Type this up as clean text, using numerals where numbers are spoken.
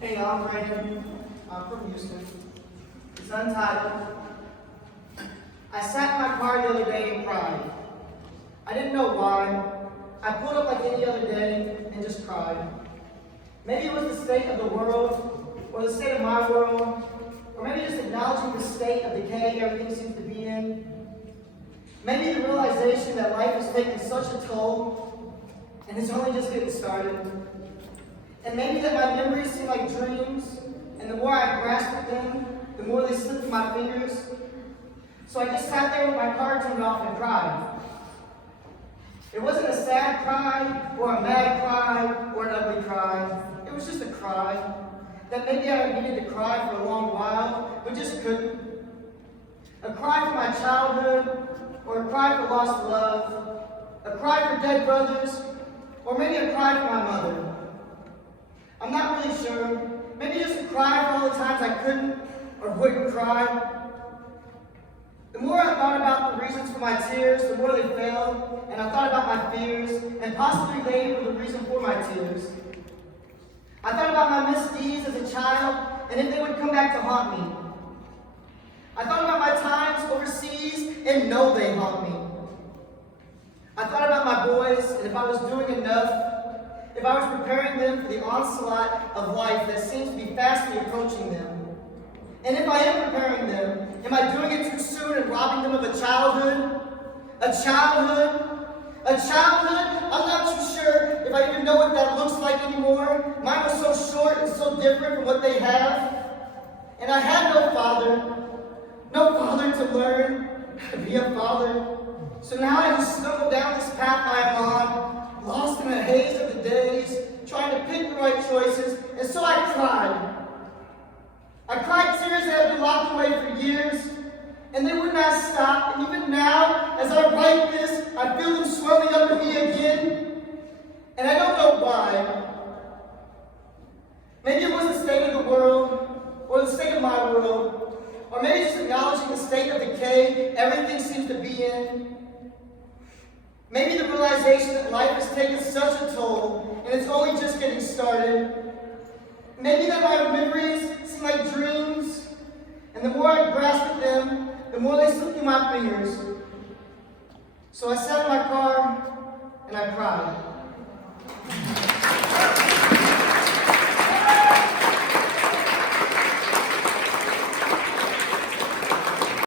Hey, I'm Brandon. I'm from Houston. It's Untitled. I sat in my car the other day and cried. I didn't know why. I pulled up like any other day and just cried. Maybe it was the state of the world, or the state of my world, or maybe just acknowledging the state of decay everything seems to be in. Maybe the realization that life has taken such a toll, and it's only just getting started. And maybe that my memories seem like dreams, and the more I grasp at them, the more they slip through my fingers. So I just sat there with my car turned off and cried. It wasn't a sad cry, or a mad cry, or an ugly cry. It was just a cry that maybe I needed to cry for a long while, but just couldn't. A cry for my childhood, or a cry for lost love, a cry for dead brothers, or maybe a cry for my mother. I'm not really sure. Maybe just a cry for all the times I couldn't or wouldn't cry. The more I thought about the reasons for my tears, the more they fell, and I thought about my fears, and possibly they were the reason for my tears. I thought about my misdeeds as a child, and if they would come back to haunt me. I thought about my times overseas, and no, they haunt me. I thought about my boys, and if I was doing enough, if I was preparing them for the onslaught of life that seems to be fastly approaching them. And if I am preparing them, am I doing it too soon and robbing them of a childhood? A childhood? A childhood? I'm not too sure if I even know what that looks like anymore. Mine was so short and so different from what they have. And I had no father to learn how to be a father. So now I just stumble down this path I am on, lost in a haze of the days, trying to pick the right choices, and so I cried. I cried tears that had been locked away for years, and they would not stop, and even now, as I write this, I feel them swelling up in me again, and I don't know why. Maybe it was the state of the world, or the state of my world, or maybe just acknowledging the state of decay everything seems to be in. Maybe the realization that life has taken such a toll, and it's only just getting started. Maybe that my memories seem like dreams, and the more I grasp at them, the more they slip through my fingers. So I sat in my car, and I cried.